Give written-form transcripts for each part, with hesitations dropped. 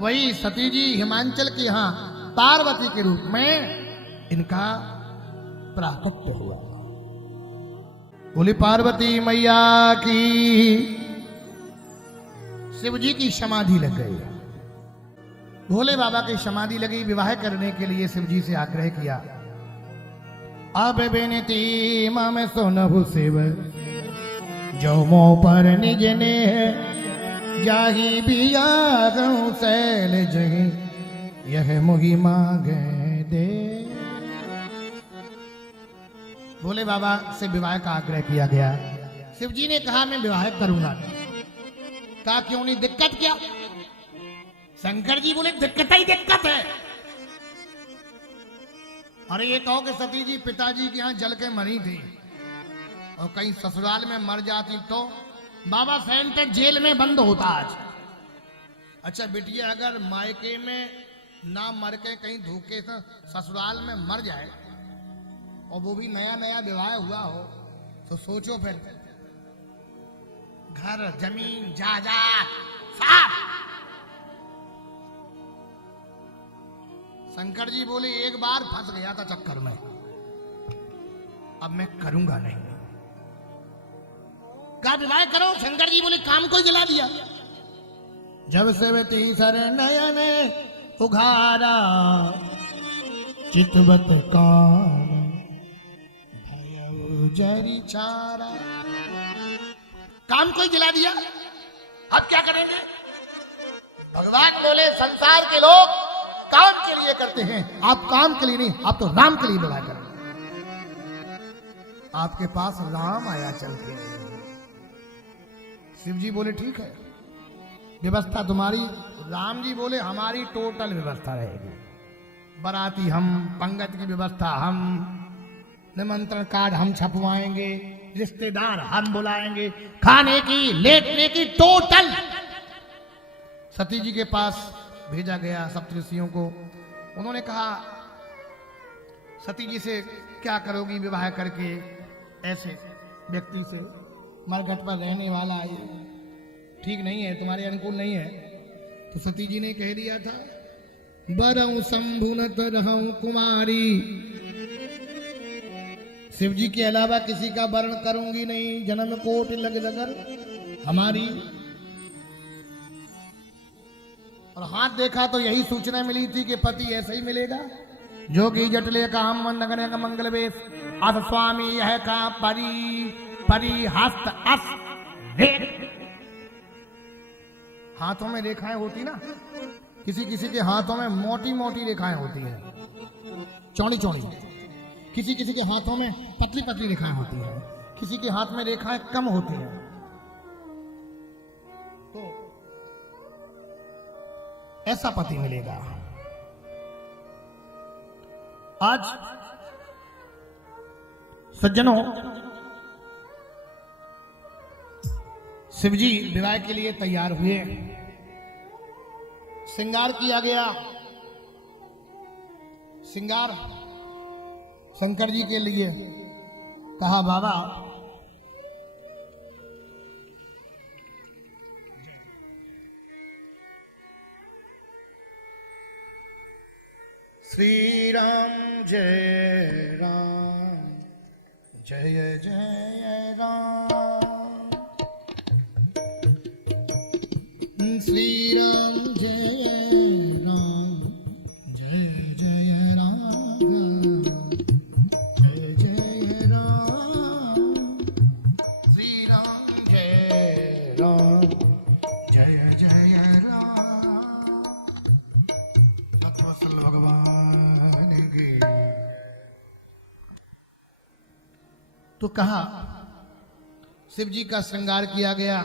वही सती जी हिमांचल के यहाँ पार्वती के रूप में इनका प्राकट्य हुआ। बोली पार्वती मैया की। शिव जी की समाधि लग गई। भोले बाबा की समाधि लगी। विवाह करने के लिए शिव जी से आग्रह किया। अब बेनती मम सुनहु शिव, जो मो पर निज ने जाही बिया शैल जही, यह मुहि मांगे दे। भोले बाबा से विवाह का आग्रह किया गया। शिव जी ने कहा मैं विवाह करूंगा। कहा क्यों नहीं, दिक्कत क्या? शंकर जी बोले दिक्कत ही दिक्कत है। अरे ये कहो कि सती जी पिताजी के यहाँ जल के मरी थी और कहीं ससुराल में मर जाती तो बाबा सेंटेड जेल में बंद होता आज। अच्छा बिटिया अगर मायके में ना मर के कहीं धोखे से ससुराल में मर जाए और वो भी नया नया विवाह हुआ हो तो सोचो फिर, घर जमीन जायदाद सब। शंकर जी बोले एक बार फंस गया था चक्कर में, अब मैं करूंगा नहीं। का विवाह करो। शंकर जी बोले काम को जला दिया। जब से तीसर नयन उघारा, चितवत काम भयउ जरी चारा। काम को जला दिया, अब क्या करेंगे? भगवान बोले संसार के लोग काम के लिए करते हैं, आप काम के लिए नहीं, आप तो राम के लिए विवाह करें। आपके पास राम आया चल के। शिव जी बोले ठीक है, व्यवस्था तुम्हारी। राम जी बोले हमारी टोटल व्यवस्था रहेगी। बाराती हम, पंगत की व्यवस्था हम, निमंत्रण कार्ड हम छपवाएंगे, रिश्तेदार हम बुलाएंगे, खाने की लेटने की टोटल। सती जी के पास भेजा गया सप्तऋषियों को। उन्होंने कहा सती जी से क्या करोगी विवाह करके ऐसे व्यक्ति से? मरघट पर रहने वाला ये ठीक नहीं है, तुम्हारे अनुकूल नहीं है। तो सती जी ने कह दिया था बरऊं शंभुनत रहूं कुमारी, शिव जी के अलावा किसी का वर्ण करूंगी नहीं, जन्म कोटि लग जगर हमारी। और हाथ देखा तो यही सूचना मिली थी कि पति ऐसा ही मिलेगा। जोगी जटले काम नगने का मंगल वेश, अस स्वामी यह का परी परी हस्त अस रेख। हाथों में रेखाएं होती ना, किसी किसी के हाथों में मोटी मोटी रेखाएं होती हैं, चौड़ी चौड़ी। किसी किसी के हाथों में पतली पतली रेखाएं होती हैं, किसी के हाथ में रेखाएं कम होती हैं। तो ऐसा पति मिलेगा। आज सज्जनों, शिवजी विवाह के लिए तैयार हुए। श्रृंगार किया गया। श्रृंगार शंकर जी के लिए कहा बाबा श्री राम जय राम जय जय राम, श्री राम जय राम जय जय राम जय जय राम, श्री राम जय राम जय जय राम। सतवत्सल भगवान की। तो कहा शिव जी का श्रृंगार किया गया।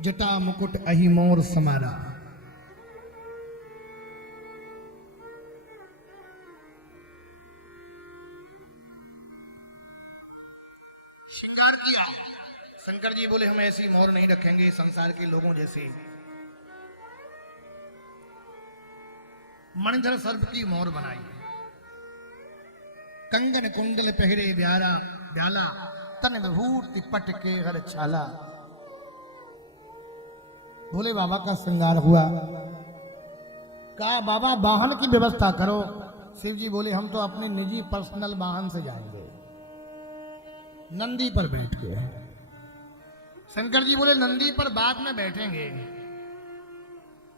जटा मुकुट अहि मोर समारा, श्रृंगार किया। शंकर जी बोले हम ऐसी मोर नहीं रखेंगे संसार के लोगों जैसी। मणिधर सर्प की मोर बनाई। कंगन कुंडल पहरे ब्यारा ब्याला, तन विभूति पट के हर छाला। भोले बाबा का श्रृंगार हुआ। कहा बाबा वाहन की व्यवस्था करो। शिव जी बोले हम तो अपने निजी पर्सनल वाहन से जाएंगे, नंदी पर बैठ के। शंकर जी बोले नंदी पर बाद में बैठेंगे,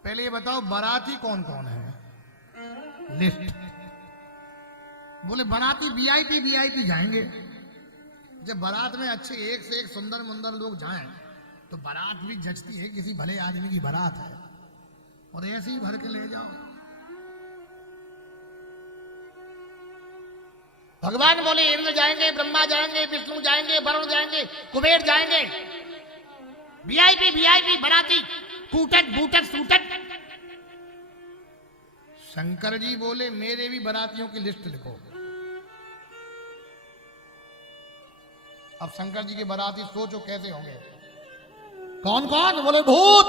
पहले ये बताओ बाराती कौन कौन है, लिस्ट। बोले बाराती वीआईपी जाएंगे। जब बारात में अच्छे एक से एक सुंदर मुंदर लोग जाएं तो बारात भी जचती है, किसी भले आदमी की बारात है, और ऐसे ही भर के ले जाओ। भगवान बोले इंद्र जाएंगे, ब्रह्मा जाएंगे, विष्णु जाएंगे, वरुण जाएंगे, कुबेर जाएंगे, वीआईपी बाराती, कूटक बूटक सूटक। शंकर जी बोले मेरे भी बारातियों की लिस्ट लिखो। अब शंकर जी के बाराती सोचो कैसे होंगे, कौन कौन? बोले भूत,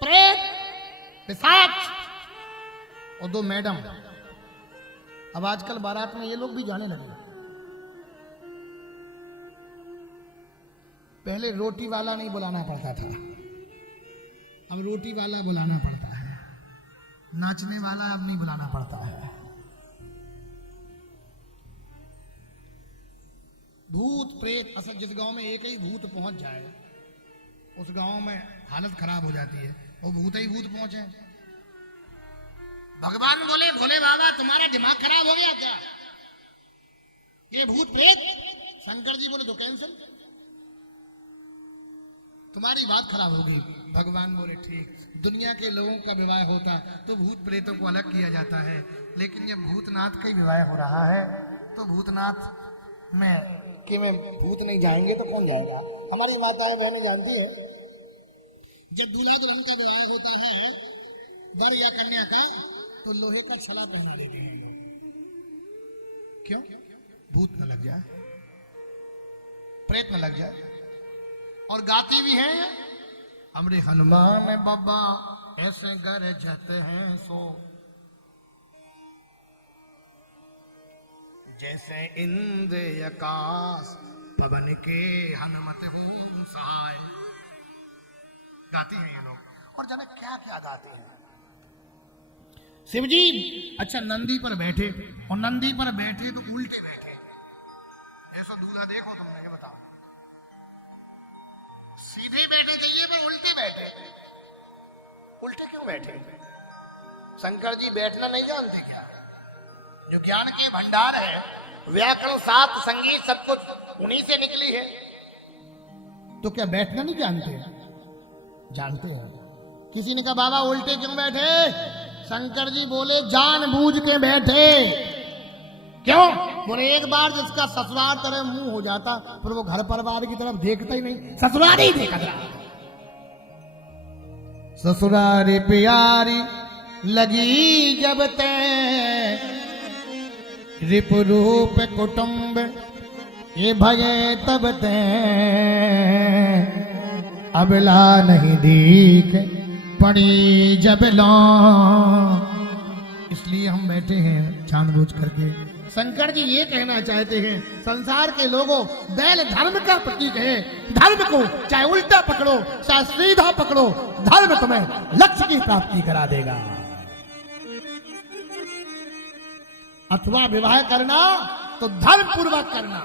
प्रेत, पिशाच और 2 मैडम। अब आजकल बारात में ये लोग भी जाने लगे। पहले रोटी वाला नहीं बुलाना पड़ता था, अब रोटी वाला बुलाना पड़ता है। नाचने वाला अब नहीं बुलाना पड़ता है। भूत प्रेत, असल जिस गांव में एक ही भूत पहुंच जाए उस गांव में हालत खराब हो जाती है। वो भूत ही भूत पहुंचे। भगवान बोले भोले बाबा तुम्हारा दिमाग खराब हो गया क्या, ये भूत प्रेत? शंकर जी बोले तो कैंसिल, तुम्हारी बात खराब हो गई। भगवान बोले ठीक, दुनिया के लोगों का विवाह होता तो भूत प्रेतों को अलग किया जाता है, लेकिन जब भूतनाथ का ही विवाह हो रहा है तो भूतनाथ में कि में भूत नहीं जाएंगे तो कौन जाएगा? हमारी माताएं बहनें जानती है, जब दूल्हा दुल्हन का विवाह होता है वर या कन्या का, तो लोहे का छला पहना देते हैं। क्यों? भूत न लग जाए, प्रेत न लग जाए। और गाती भी हैं, हमरे हनुमान बाबा ऐसे गरजत हैं सो, जैसे इंद्र आकाश पवन के हनुमत हो सहाय। गाती हैं ये लोग। और जाने क्या क्या गाते हैं शिव जी। अच्छा नंदी पर बैठे, और नंदी पर बैठे तो उल्टे बैठे। ऐसा दूल्हा देखो तुमने, ये बताओ, सीधे बैठे चाहिए पर उल्टे बैठे। उल्टे क्यों बैठे? शंकर जी बैठना नहीं जानते क्या? जो ज्ञान के भंडार है, व्याकरण शास्त्र संगीत सब कुछ उन्हीं से निकली है, तो क्या बैठना नहीं जानते? जानते हैं। किसी ने कहा बाबा उल्टे क्यों बैठे? शंकर जी बोले जानबूझ के बैठे। क्यों? बोले एक बार जिसका ससुराल तरह मुंह हो जाता पर वो घर परिवार की तरफ देखता ही नहीं, ससुराल ही देखा रहा। ससुरारी प्यारी लगी जब ते रिप रूप कुटुंब ये भगे तब ते, अबला नहीं दीख पड़ी जब लौ। इसलिए हम बैठे हैं जानबूझ करके। शंकर जी ये कहना चाहते हैं संसार के लोगों, बैल धर्म का प्रतीक है। धर्म को चाहे उल्टा पकड़ो चाहे सीधा पकड़ो, धर्म तुम्हें लक्ष्य की प्राप्ति करा देगा। अथवा विवाह करना तो धर्म पूर्वक करना,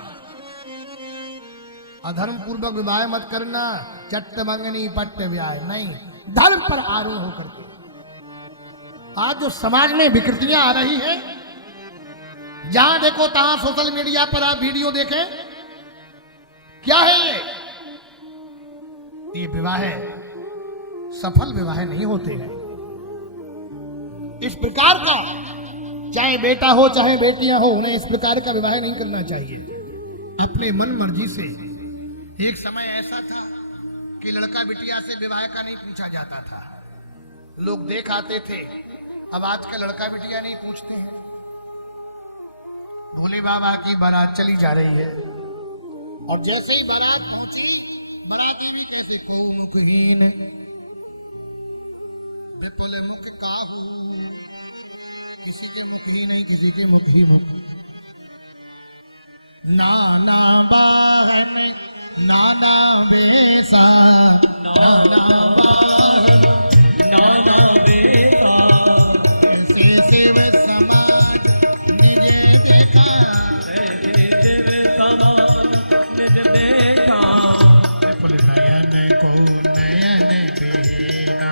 अधर्म पूर्वक विवाह मत करना। चट्ट मंगनी पट्ट व्याह नहीं, धर्म पर आरूढ़ होकर के। आज जो समाज में विकृतियां आ रही हैं, जहां देखो तहां सोशल मीडिया पर आप वीडियो देखें, क्या है ये विवाह सफल विवाह नहीं होते हैं। इस प्रकार का चाहे बेटा हो चाहे बेटियां हो, उन्हें इस प्रकार का विवाह नहीं करना चाहिए अपने मन मर्जी से। एक समय ऐसा था कि लड़का बिटिया से विवाह का नहीं पूछा जाता था, लोग देख आते थे। अब आज का लड़का बिटिया नहीं पूछते हैं। भोले बाबा की बारात चली जा रही है, और जैसे ही बारात पहुंची, बाराती भी कैसे को मुखहीन विपुल मुख काहू, किसी के मुख ही नहीं किसी के मुख ही मुख। नाना बाहन नाना बेसा नाना बाल नाना वेदा ऐसे शिव समाज निजे देखा देव समान निज देखा विपुल नयन को नयन बेना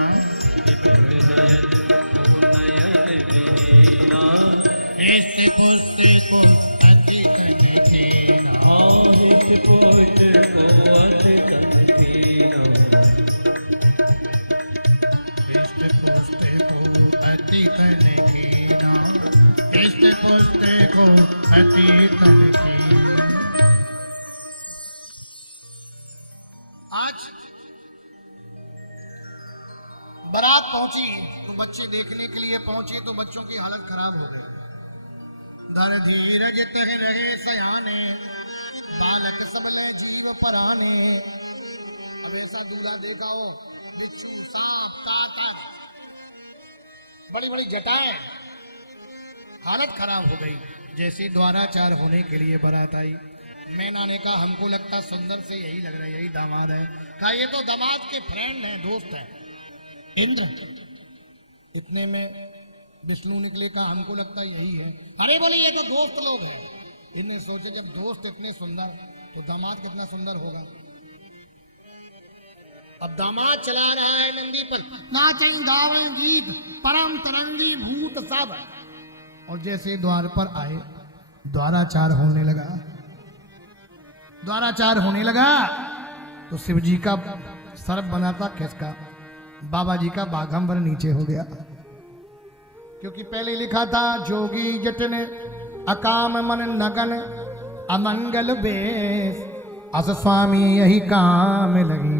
नयन बीना ऐसे पुष्ट को अति देना आहित पुष्ट को अधिक कीना इष्ट पुष्ट को अति देना इष्ट पुष्ट को अति देना। आज बारात पहुंची तो बच्चे देखने के लिए पहुंचे तो बच्चों की हालत खराब हो गई। दर धीरज तह रहे सयाने बालक सबले जीव पराने। अब ऐसा दूल्हा देखा हो बिच्छू सांप ताता बड़ी बड़ी जटाएं, हालत खराब हो गई। जैसे द्वाराचार होने के लिए बारात आई, मैना ने कहा हमको लगता सुंदर से यही लग रहा है, यही दामाद है। कहा ये तो दामाद के फ्रेंड हैं, दोस्त हैं, इंद्र। इतने में विष्णु निकले, कहा हमको लगता यही है। अरे बोले ये तो दोस्त लोग हैं। इन्हें सोचे जब दोस्त इतने सुंदर तो दामाद कितना सुंदर होगा। अब दामाद चला रहा है नंदी पर, नाचें गावें गीत परम तरंगी भूत सब। और जैसे द्वार पर आए द्वाराचार होने लगा। द्वाराचार होने लगा तो शिव जी का सर्प बना था खिसका, बाबा जी का बाघंबर नीचे हो गया। क्योंकि पहले लिखा था जोगी जटन अकाम मन नगन अमंगल बेस अस स्वामी यही काम लगी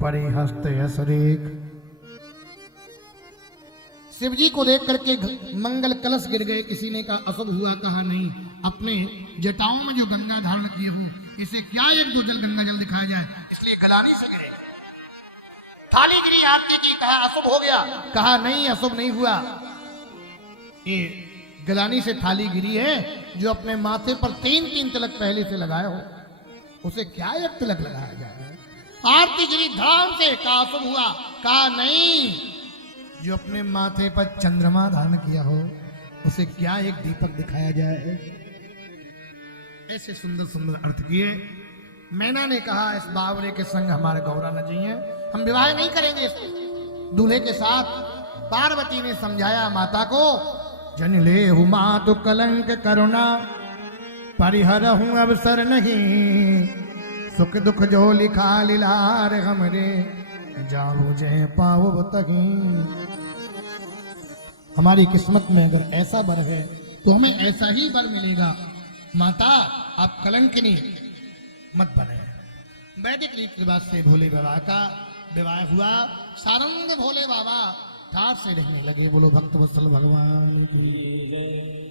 परे हस्त यस रेख। शिव जी को देख करके मंगल कलश गिर गए। किसी ने कहा अशुभ हुआ, कहा नहीं, अपने जटाओं में जो गंगा धारण किए हूं इसे क्या एक दो जल गंगा जल दिखाया जाए, इसलिए गलानी से गिरे। थाली गिरी आरती की, कहा अशुभ हो गया, कहा नहीं अशुभ नहीं हुआ, ये गलानी से थाली गिरी है। जो अपने माथे पर 3-3 तिलक पहले से लगाए हो उसे क्या एक तिलक लगाया जाए। आरती गिरी धाम से, कहा अशुभ हुआ, कहा नहीं, जो अपने माथे पर चंद्रमा धारण किया हो उसे क्या एक दीपक दिखाया जाए। ऐसे सुंदर सुंदर अर्थ किए। मैना ने कहा इस बावरे के संग हमारे गौरा न जी हैं, हम विवाह नहीं करेंगे इस दूल्हे के साथ। पार्वती ने समझाया माता को, जन ले मातु कलंक करुणा परिहर हूं अवसर नहीं, सुख दुख जो लिखा लीलार हमरे जाओ जय पाओ तही। हमारी किस्मत में अगर ऐसा बर है तो हमें ऐसा ही बर मिलेगा। माता आप कलंकिनी मत बने। वैदिक रीति रिवाज से भोले बाबा का विवाह हुआ। सारंग भोले बाबा ठाट से रहने लगे। बोलो भक्त वत्सल भगवान की जय।